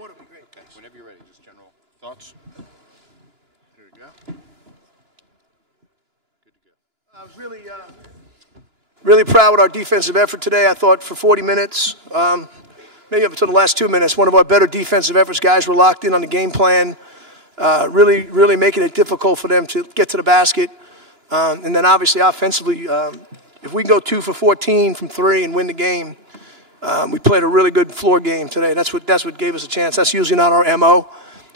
Water would be great. Okay, whenever you're ready, just general thoughts. Here we go. Good to go. I was really proud with our defensive effort today. I thought for 40 minutes, maybe up until the last 2 minutes, one of our better defensive efforts. Guys were locked in on the game plan, really making it difficult for them to get to the basket. And then obviously offensively, if we can go 2 for 14 from 3 and win the game, we played a really good floor game today. That's what gave us a chance. That's usually not our MO.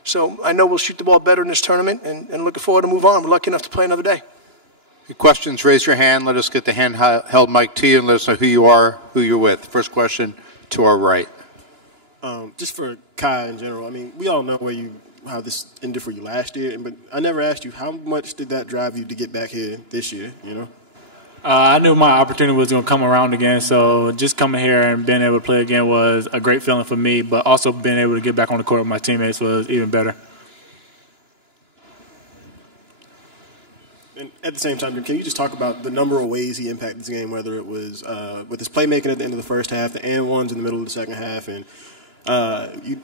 So I know we'll shoot the ball better in this tournament, and looking forward to move on. We're lucky enough to play another day. Any questions, raise your hand. Let us get the handheld mic to you and let us know who you are, who you're with. First question to our right. Just for Kai in general, I mean, we all know how this ended for you last year, but I never asked you, how much did that drive you to get back here this year, you know? I knew my opportunity was going to come around again, so just coming here and being able to play again was a great feeling for me, but also being able to get back on the court with my teammates was even better. And at the same time, can you just talk about the number of ways he impacted this game, whether it was with his playmaking at the end of the first half, the and ones in the middle of the second half, and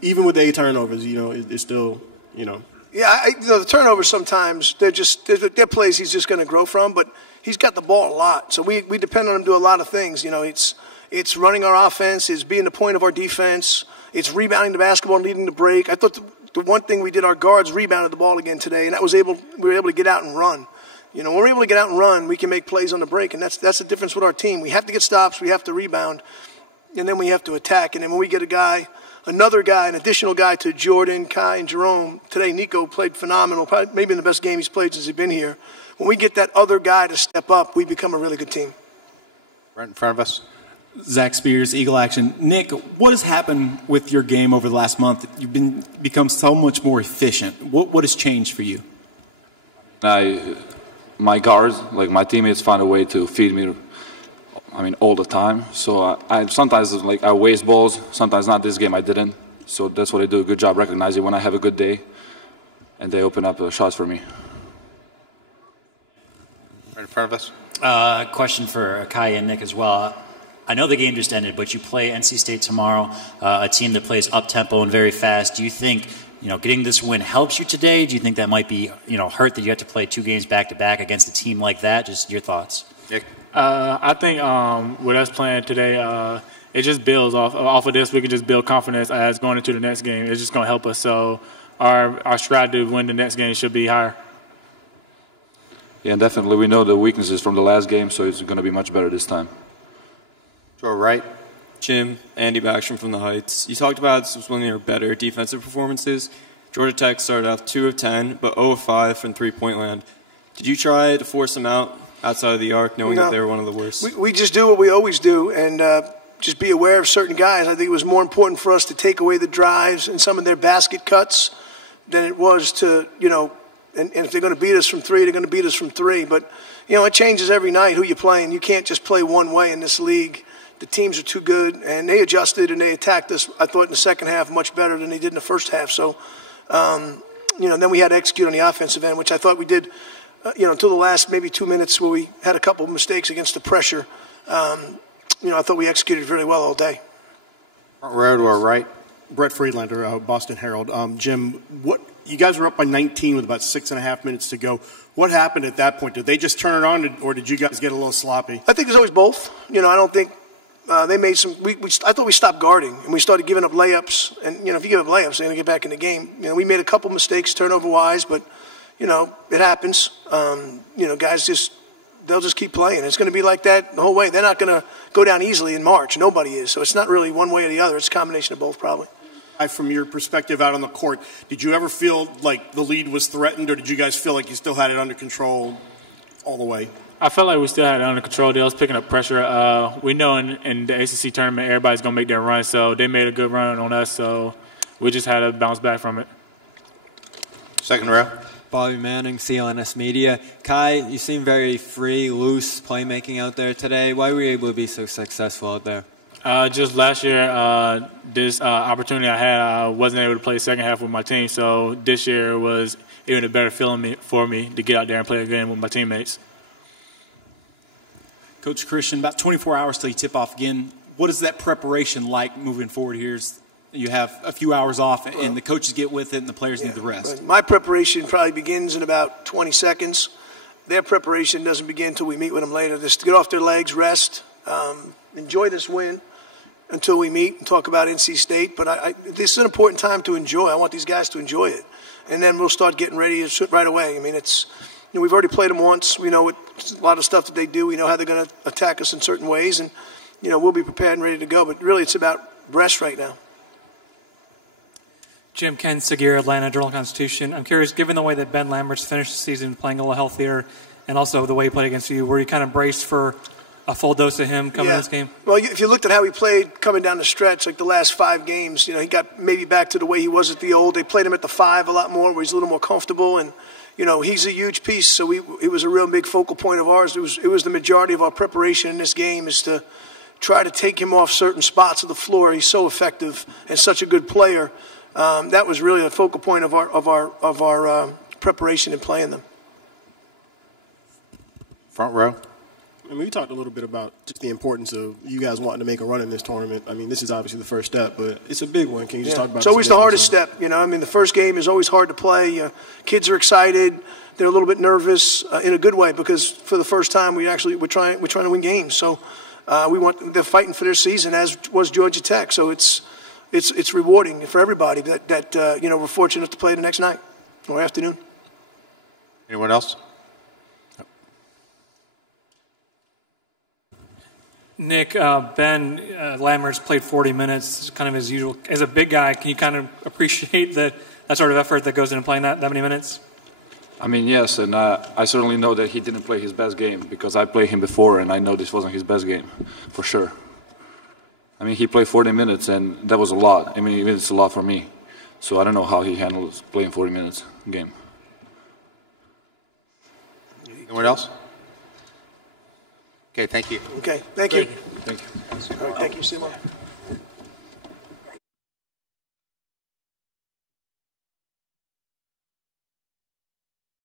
even with the 8 turnovers, you know, it's still, you know. Yeah, the turnovers sometimes, they're plays he's just going to grow from, but he's got the ball a lot. So we depend on him to do a lot of things. You know, it's running our offense, it's being the point of our defense, it's rebounding the basketball and leading the break. I thought the one thing we did, our guards rebounded the ball again today, and we were able to get out and run. You know, when we're able to get out and run, we can make plays on the break, and that's the difference with our team. We have to get stops, we have to rebound, and then we have to attack. And then when we get another guy, an additional guy to Jordan, Kai, and Jerome. Today, Nico played phenomenal, probably maybe the best game he's played since he's been here. When we get that other guy to step up, we become a really good team. Right in front of us. Zach Spears, Eagle Action. Nick, what has happened with your game over the last month? You've become so much more efficient. What has changed for you? My guards, like my teammates, find a way to feed me. I mean, all the time. So I sometimes I waste balls. Sometimes not. This game I didn't. So that's what I do. A good job recognizing when I have a good day, and they open up shots for me. Right in front of us. Question for Kai and Nick as well. I know the game just ended, but you play NC State tomorrow, a team that plays up-tempo and very fast. Do you think, you know, getting this win helps you today? Do you think that might be, you know, hurt that you have to play 2 games back-to-back against a team like that? Just your thoughts. Nick? I think with us playing today, it just builds off of this. We can just build confidence as going into the next game. It's just going to help us. So our strategy to win the next game should be higher. Yeah, and definitely we know the weaknesses from the last game, so it's going to be much better this time. To our right. Jim, Andy Backstrom from the Heights. You talked about this was one of your better defensive performances. Georgia Tech started off 2 of 10, but 0 of 5 from three-point land. Did you try to force them out outside of the arc, knowing that they were one of the worst? We just do what we always do, and just be aware of certain guys. I think it was more important for us to take away the drives and some of their basket cuts than it was to, you know, and if they're going to beat us from 3, they're going to beat us from 3. But, you know, it changes every night who you're playing. You can't just play one way in this league. The teams are too good, and they adjusted and they attacked us, I thought, in the second half much better than they did in the first half. So, you know, then we had to execute on the offensive end, which I thought we did, you know, until the last maybe 2 minutes where we had a couple of mistakes against the pressure. You know, I thought we executed really well all day. Right to our right. Brett Friedlander, Boston Herald. Jim, you guys were up by 19 with about 6.5 minutes to go. What happened at that point? Did they just turn it on, or did you guys get a little sloppy? I think there's always both. You know, I don't think they made some. I thought we stopped guarding and we started giving up layups. And you know, if you give up layups, they're going to get back in the game. You know, we made a couple mistakes turnover-wise, but you know, it happens. You know, guys they'll just keep playing. It's going to be like that the whole way. They're not going to go down easily in March. Nobody is. So it's not really one way or the other. It's a combination of both, probably. From your perspective out on the court, did you ever feel like the lead was threatened, or did you guys feel like you still had it under control all the way? I felt like we still had it under control. They was picking up pressure. We know in the ACC tournament, everybody's going to make their run, so they made a good run on us, so we just had to bounce back from it. Second row. Bobby Manning, CLNS Media. Kai, you seem very free, loose playmaking out there today. Why were you able to be so successful out there? Just last year, this opportunity I had, I wasn't able to play second half with my team, so this year was even a better feeling for me to get out there and play a game with my teammates. Coach Christian, about 24 hours till you tip off again. What is that preparation like moving forward here? You have a few hours off, and the coaches get with it, and the players need the rest. My preparation probably begins in about 20 seconds. Their preparation doesn't begin until we meet with them later. Just to get off their legs, rest, enjoy this win until we meet and talk about NC State. But this is an important time to enjoy. I want these guys to enjoy it. And then we'll start getting ready right away. I mean, we've already played them once. We know a lot of stuff that they do. We know how they're going to attack us in certain ways. And, we'll be prepared and ready to go. But really, it's about rest right now. Jim, Ken Segura, Atlanta Journal-Constitution. I'm curious, given the way that Ben Lambert's finished the season playing a little healthier and also the way he played against you, were you kind of braced for a full dose of him coming in this game? Well, if you looked at how he played coming down the stretch, like the last 5 games, he got maybe back to the way he was at the old. They played him at the 5 a lot more where he's a little more comfortable. And, he's a huge piece, so it was a real big focal point of ours. It was the majority of our preparation in this game is to try to take him off certain spots of the floor. He's so effective and such a good player. That was really the focal point of our preparation in playing them. Front row. I mean, we talked a little bit about just the importance of you guys wanting to make a run in this tournament. I mean, this is obviously the first step, but it's a big one. Can you just talk about? It's always the hardest step. I mean, the first game is always hard to play. Kids are excited. They're a little bit nervous in a good way because for the first time we're trying to win games. So they're fighting for their season, as was Georgia Tech. So it's rewarding for everybody that we're fortunate to play the next night or afternoon. Anyone else? Nick, Ben Lammert's played 40 minutes, kind of his usual. As a big guy, can you kind of appreciate that sort of effort that goes into playing that many minutes? I mean, yes, and I certainly know that he didn't play his best game because I played him before, and I know this wasn't his best game, for sure. I mean, he played 40 minutes, and that was a lot. I mean, it's a lot for me. So I don't know how he handles playing 40 minutes game. Anyone else? Okay, thank you. Okay, thank you. Thank you. All right, thank you, Simon.